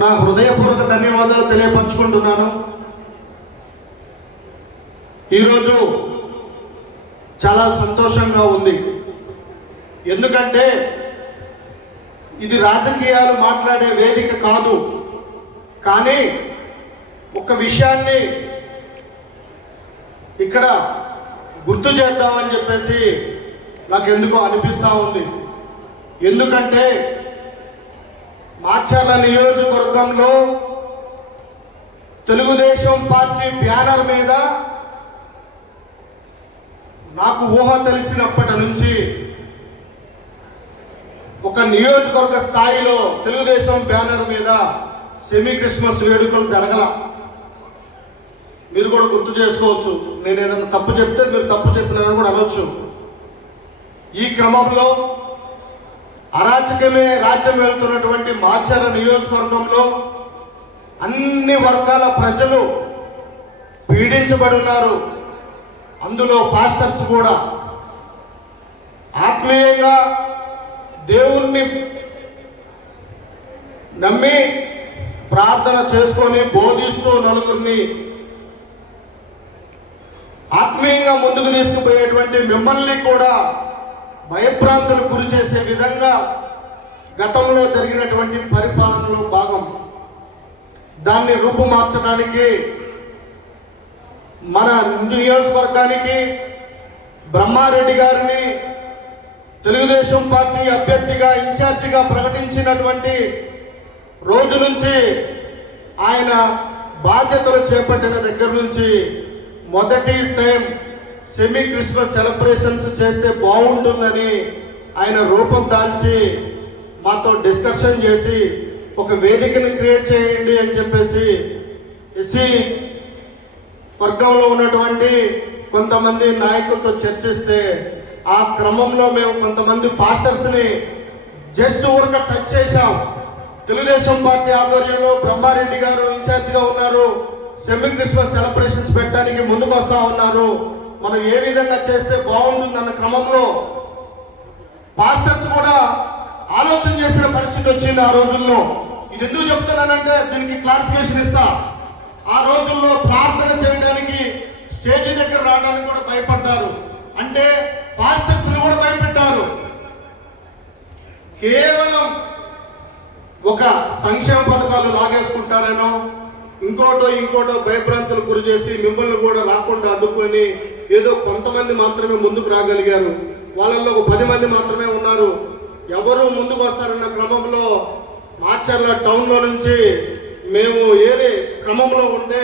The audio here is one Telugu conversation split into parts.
నా హృదయపూర్వక ధన్యవాదాలు తెలియపరచుకుంటున్నాను. ఈరోజు చాలా సంతోషంగా ఉంది. ఎందుకంటే ఇది రాజకీయాలు మాట్లాడే వేదిక కాదు, కానీ ఒక విషయాన్ని ఇక్కడ గుర్తు చేద్దామని చెప్పేసి నాకు ఎందుకో అనిపిస్తూ ఉంది. ఎందుకంటే మాచర్ల నియోజకవర్గంలో తెలుగుదేశం పార్టీ బ్యానర్ మీద నాకు ఊహ తెలిసినప్పటి నుంచి ఒక నియోజకవర్గ స్థాయిలో తెలుగుదేశం బ్యానర్ మీద సెమీ క్రిస్మస్ వేడుకలు జరగల. మీరు కూడా గుర్తు చేసుకోవచ్చు. నేను ఏదైనా తప్పు చెప్తే మీరు తప్పు చెప్పినారని కూడా అనొచ్చు. ఈ క్రమంలో అరాచకమే రాజ్యం వెళ్తున్నటువంటి మాచర్ల నియోజకవర్గంలో అన్ని వర్గాల ప్రజలు పీడించబడి ఉన్నారు. అందులో పాస్టర్స్ కూడా ఆత్మీయంగా దేవుణ్ణి నమ్మి ప్రార్థన చేసుకొని బోధిస్తూ నలుగురిని ఆత్మీయంగా ముందుకు తీసుకుపోయేటువంటి మిమ్మల్ని కూడా భయభ్రాంతులకు గురి చేసే విధంగా గతంలో జరిగినటువంటి పరిపాలనలో భాగం. దాన్ని రూపుమార్చడానికి మన నియోజకవర్గానికి బ్రహ్మారెడ్డి గారిని తెలుగుదేశం పార్టీ అభ్యర్థిగా ఇన్ఛార్జిగా ప్రకటించినటువంటి రోజు నుంచి ఆయన బాధ్యతలు చేపట్టిన దగ్గర నుంచి మొదటి టైం సెమీ క్రిస్మస్ సెలబ్రేషన్స్ చేస్తే బాగుంటుందని ఆయన రూపం దాల్చి మాతో డిస్కషన్ చేసి ఒక వేదికను క్రియేట్ చేయండి అని చెప్పేసి ఎస్సీ వర్గంలో ఉన్నటువంటి కొంతమంది నాయకులతో చర్చిస్తే ఆ క్రమంలో మేము కొంతమంది పాస్టర్స్ని జస్ట్ ఊరక టచ్ చేశాం. తెలుగుదేశం పార్టీ ఆధ్వర్యంలో బ్రహ్మారెడ్డి గారు ఇన్ఛార్జిగా ఉన్నారు. సెమీ క్రిస్మస్ సెలబ్రేషన్స్ పెట్టడానికి ముందుకు వస్తూ ఉన్నారు. మనం ఏ విధంగా చేస్తే బాగుంటుందన్న క్రమంలో పాస్టర్స్ కూడా ఆలోచన చేసిన పరిస్థితి వచ్చింది ఆ రోజుల్లో. ఇది ఎందుకు చెప్తున్నానంటే దీనికి క్లారిఫికేషన్ ఇస్తా. ఆ రోజుల్లో ప్రార్థన చేయడానికి స్టేజీ దగ్గర రావడానికి కూడా భయపడ్డారు. అంటే పాస్టర్స్ని కూడా భయపెట్టారు. కేవలం ఒక సంక్షేమ పథకాలు లాగేసుకుంటారనో ఇంకోటో భయభ్రాంతులకు గురి చేసి మిమ్మల్ని కూడా రాకుండా అడ్డుకొని ఏదో కొంతమంది మాత్రమే ముందుకు రాగలిగారు. వాళ్ళల్లో ఒక 10 మంది మాత్రమే ఉన్నారు. ఎవరు ముందుకు వస్తారన్న క్రమంలో మాచర్ల టౌన్లో నుంచి మేము ఏరే క్రమంలో ఉంటే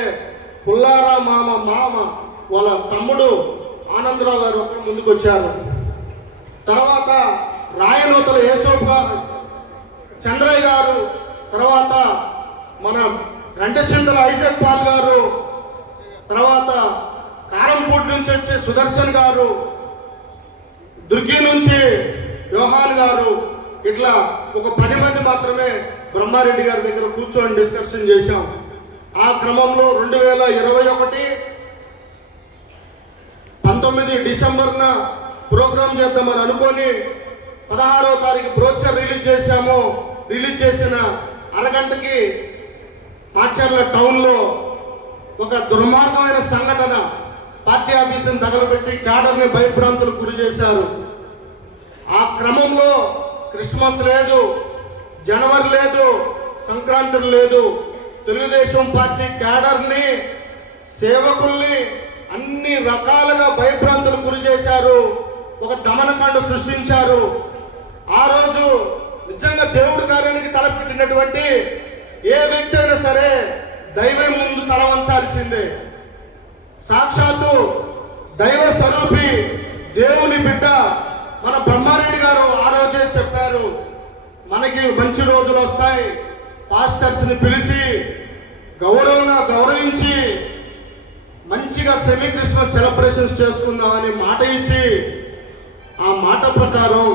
పుల్లారా మామ వాళ్ళ తమ్ముడు ఆనందరావు గారు ఒకరు ముందుకు వచ్చారు. తర్వాత రాయనోతల యేసోపు గారు, చంద్రయ్య గారు, తర్వాత మన రెండచింతల ఐజక్ పాల్ గారు, తర్వాత కారంపూడి నుంచి వచ్చే సుదర్శన్ గారు, దుర్గి నుంచి యోహాన్ గారు, ఇట్లా ఒక 10 మంది మాత్రమే బ్రహ్మారెడ్డి గారి దగ్గర కూర్చొని డిస్కషన్ చేశాం. ఆ క్రమంలో 2021 19 డిసెంబర్న ప్రోగ్రామ్ చేద్దామని అనుకొని 16వ తారీఖు బ్రోచర్ రిలీజ్ చేశాము. రిలీజ్ చేసిన అరగంటకి మాచర్ల టౌన్లో ఒక దుర్మార్గమైన సంఘటన, పార్టీ ఆఫీసును తగలబెట్టి క్యాడర్ని భయభ్రాంతులకు గురి చేశారు. ఆ క్రమంలో క్రిస్మస్ లేదు, జనవరి లేదు, సంక్రాంతి లేదు. తెలుగుదేశం పార్టీ క్యాడర్ని, సేవకుల్ని అన్ని రకాలుగా భయభ్రాంతులకు గురి చేశారు. ఒక దమనకాండ సృష్టించారు. ఆ రోజు నిజంగా దేవుడి కార్యానికి తలపెట్టినటువంటి ఏ వ్యక్తి అయినా సరే దైవం ముందు తల వంచాల్సిందే. సాక్షాత్తు దైవ స్వరూపి దేవుని బిడ్డ మన బ్రహ్మారెడ్డి గారు ఆ రోజే చెప్పారు, మనకి మంచి రోజులు వస్తాయి, పాస్టర్స్ని పిలిచి గౌరవంగా గౌరవించి మంచిగా సెమీ క్రిస్మస్ సెలబ్రేషన్స్ చేసుకుందామని మాట ఇచ్చి ఆ మాట ప్రకారం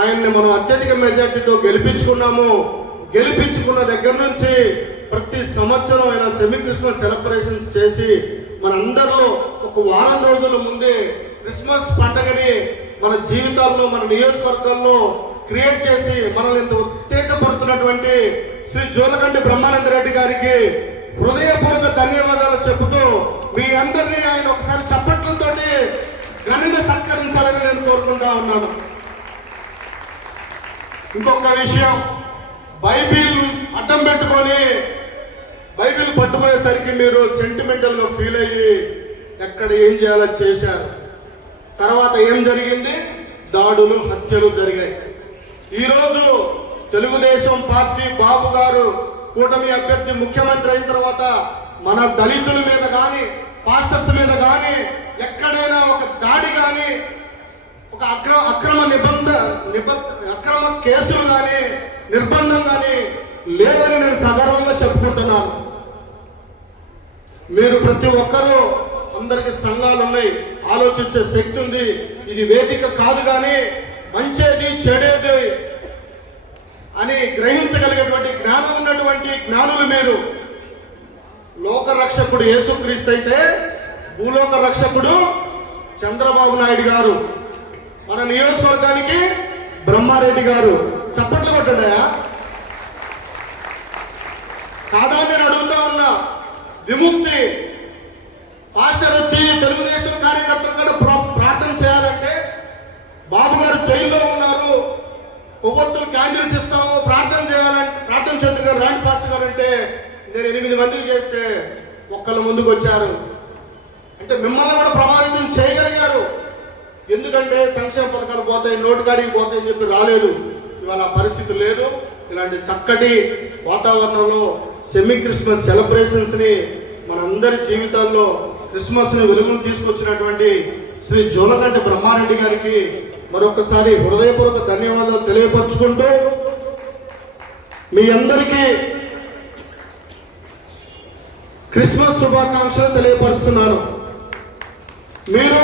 ఆయన్ని మనం అత్యధిక మెజార్టీతో గెలిపించుకున్నాము. గెలిపించుకున్న దగ్గర నుంచి ప్రతి సంవత్సరం ఆయన సెమీ క్రిస్మస్ సెలబ్రేషన్స్ చేసి మనందరిలో ఒక వారం రోజుల ముందే క్రిస్మస్ పండుగని మన జీవితాల్లో మన నియోజకవర్గాల్లో క్రియేట్ చేసి మనల్ని ఇంత ఉత్తేజపడుతున్నటువంటి శ్రీ జోలకంటి బ్రహ్మానంద రెడ్డి గారికి హృదయపూర్వక ధన్యవాదాలు చెబుతూ మీ అందరినీ ఆయన ఒకసారి చప్పట్లతో ఘనంగా సత్కరించాలని నేను కోరుకుంటా ఉన్నాను. ఇంకొక విషయం, బైబిల్ అడ్డం పెట్టుకొని బైబిల్ పట్టుకునేసరికి మీరు సెంటిమెంటల్గా ఫీల్ అయ్యి ఎక్కడ ఏం చేయాలో చేశారు. తర్వాత ఏం జరిగింది? దాడులు, హత్యలు జరిగాయి. ఈరోజు తెలుగుదేశం పార్టీ బాబు గారు కూటమి అభ్యర్థి ముఖ్యమంత్రి అయిన తర్వాత మన దళితుల మీద కానీ పాస్టర్స్ మీద కానీ ఎక్కడైనా ఒక దాడి కానీ ఒక అక్రమ కేసులు కానీ నిర్బంధం కానీ లేవని నేను సగర్వంగా చెప్పుకుంటున్నాను. మీరు ప్రతి ఒక్కరూ, అందరికి సంఘాలు ఉన్నాయి, ఆలోచించే శక్తి ఉంది. ఇది వేదిక కాదు కానీ మంచేది చెడేది అని గ్రహించగలిగేటువంటి జ్ఞానం ఉన్నటువంటి జ్ఞానులు మీరు. లోక రక్షకుడు యేసుక్రీస్తు అయితే భూలోక రక్షకుడు చంద్రబాబు నాయుడు గారు, మన నియోజకవర్గానికి బ్రహ్మారెడ్డి గారు. చప్పట్లు కొట్టాడా? కాదా నేను అడుగుతా ఉన్నా. విముక్తి పాస్టర్ వచ్చి తెలుగుదేశం కార్యకర్తలు కూడా ప్రార్థన చేయాలంటే బాబు గారు జైల్లో ఉన్నారు, కొవ్వొత్తులు క్యాండిల్స్ ఇస్తాము, ప్రార్థన చేయాలంటే ప్రార్థన చేతులు గారు రాండి పాస్టర్ గారు అంటే నేను 8 మందికి చేస్తే ఒక్కళ్ళ ముందుకు వచ్చారు. అంటే మిమ్మల్ని కూడా ప్రభావితం చేయగలిగారు. ఎందుకంటే సంక్షేమ పథకాలు పోతాయి, నోటుకాడికి పోతాయి అని చెప్పి రాలేదు. ఇవాళ ఆ పరిస్థితి లేదు. ఇలాంటి చక్కటి వాతావరణంలో సెమీ క్రిస్మస్ సెలబ్రేషన్స్ని మనందరి జీవితాల్లో క్రిస్మస్ని వెలుగులు తీసుకొచ్చినటువంటి శ్రీ జోలకంటి బ్రహ్మారెడ్డి గారికి మరొకసారి హృదయపూర్వక ధన్యవాదాలు తెలియపరుచుకుంటూ మీ అందరికీ క్రిస్మస్ శుభాకాంక్షలు తెలియపరుస్తున్నాను. నేను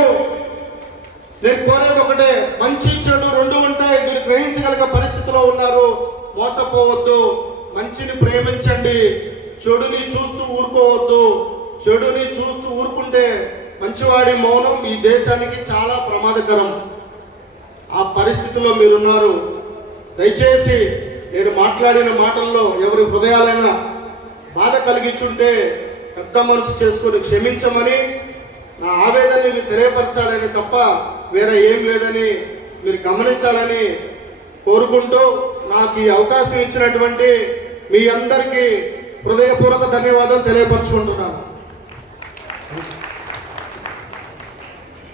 కోరేది ఒకటే, మంచి చెడు రెండు ఉంటాయి. మీరు గ్రహించగలిగే పరిస్థితిలో ఉన్నారు. మోసపోవద్దు, మంచిని ప్రేమించండి, చెడుని చూస్తూ ఊరుకోవద్దు. చెడుని చూస్తూ ఊరుకుంటే మంచివాడి మౌనం ఈ దేశానికి చాలా ప్రమాదకరం. ఆ పరిస్థితిలో మీరున్నారు. దయచేసి నేను మాట్లాడిన మాటల్లో ఎవరి హృదయాలైనా బాధ కలిగించుంటే పెద్ద మనసు చేసుకొని క్షమించమని, నా ఆవేదనని తెలియపరచాలని తప్ప వేరే ఏం లేదని మీరు గమనించాలని కోరుకుంటూ నాకు ఈ అవకాశం ఇచ్చినటువంటి మీ అందరికీ హృదయపూర్వక ధన్యవాదాలు తెలియపరచుకుంటున్నాను.